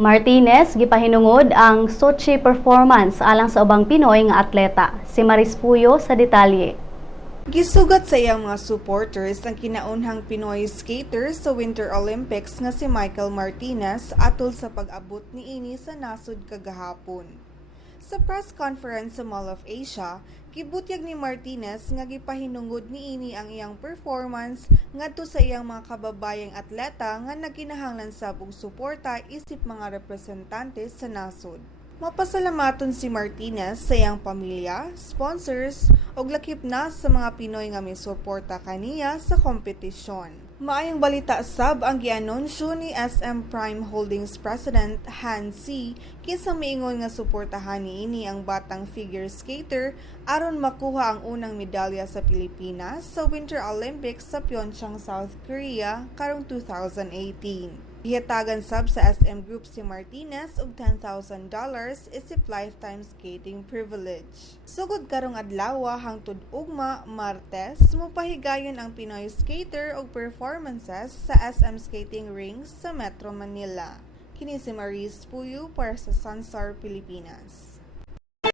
Martinez gipahinungod ang Sochi performance alang sa ubang Pinoy nga atleta. Si Maris Puyo sa detalye. Gisugat sa iyang mga supporters ang kinaunhang Pinoy skater sa Winter Olympics nga si Michael Martinez atol sa pag-abot niini sa nasud kagahapon. Sa press conference sa Mall of Asia, gibutyag ni Martinez nga gipahinungod niini ang iyang performance ngadto sa iyang mga kababayang atleta nga nagkinahanglan sabong suporta isip mga representante sa nasod. Mapasalamaton si Martinez sa iyang pamilya, sponsors, ug lakip na sa mga Pinoy nga misuporta kaniya sa kompetisyon. Maayong balita sab ang gianunsyo ni SM Prime Holdings President Han C. kinsa miingon nga suportahan niini ang batang figure skater aron makuha ang unang medalya sa Pilipinas sa Winter Olympics sa Pyeongchang, South Korea karong 2018. Gihatagan sab sa SM Group si Martinez og $10,000 isip lifetime skating privilege. Sugod karong adlaw hangtod ugma Martes, mopahigayon ang Pinoy skater og performances sa SM Skating Rings sa Metro Manila. Kini si Maris Puyo para sa Sansar, Pilipinas.